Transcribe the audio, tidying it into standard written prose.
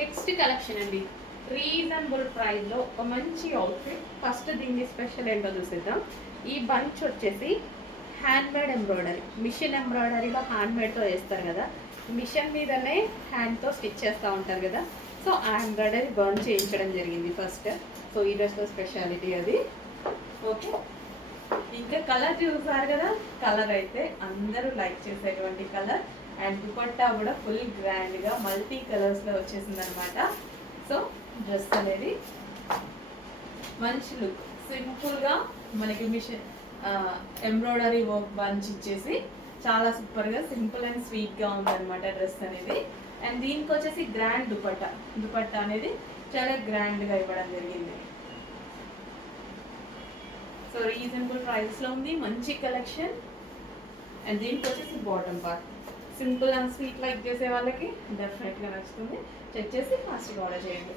Next collection అండి, reasonable ప్రైస్లో ఒక మంచి అవుట్ఫిట్. ఫస్ట్ దీన్ని స్పెషల్ ఏంటో చూసేద్దాం. ఈ బంచ్ వచ్చేసి హ్యాండ్మేడ్ ఎంబ్రాయిడరీ, మిషన్ ఎంబ్రాయిడరీలో హ్యాండ్మేడ్తో వేస్తారు కదా, మిషన్ మీదనే హ్యాండ్తో స్టిచ్ చేస్తూ ఉంటారు కదా. సో ఆ ఎంబ్రాయిడరీ బంచ్ చేయించడం జరిగింది ఫస్ట్. సో ఈ డ్రెస్లో స్పెషాలిటీ అది. ఓకే, ఇంకా కలర్ చూసారు కదా, కలర్ అయితే అందరూ లైక్ చేసేటువంటి కలర్. అండ్ దుపట్టా కూడా ఫుల్ గ్రాండ్గా మల్టీ కలర్స్లో వచ్చేసింది అనమాట. సో డ్రెస్ అనేది మంచి లుక్, సింపుల్గా మనకి మిషన్ ఎంబ్రాయిడరీ వర్క్ బంచ్ ఇచ్చేసి చాలా సూపర్గా సింపుల్ అండ్ స్వీట్గా ఉందన్నమాట డ్రెస్ అనేది. అండ్ దీనికి వచ్చేసి గ్రాండ్ దుపట్టా అనేది చాలా గ్రాండ్గా ఇవ్వడం జరిగింది. సో రీజనబుల్ ప్రైస్లో ఉంది, మంచి కలెక్షన్. అండ్ దీనికి వచ్చేసి bottom part simple and sweet like చేసే వాళ్ళకి డెఫినెట్గా నచ్చుతుంది. చెక్ చేసి ఫాస్ట్గా ఆర్డర్ చేయండి.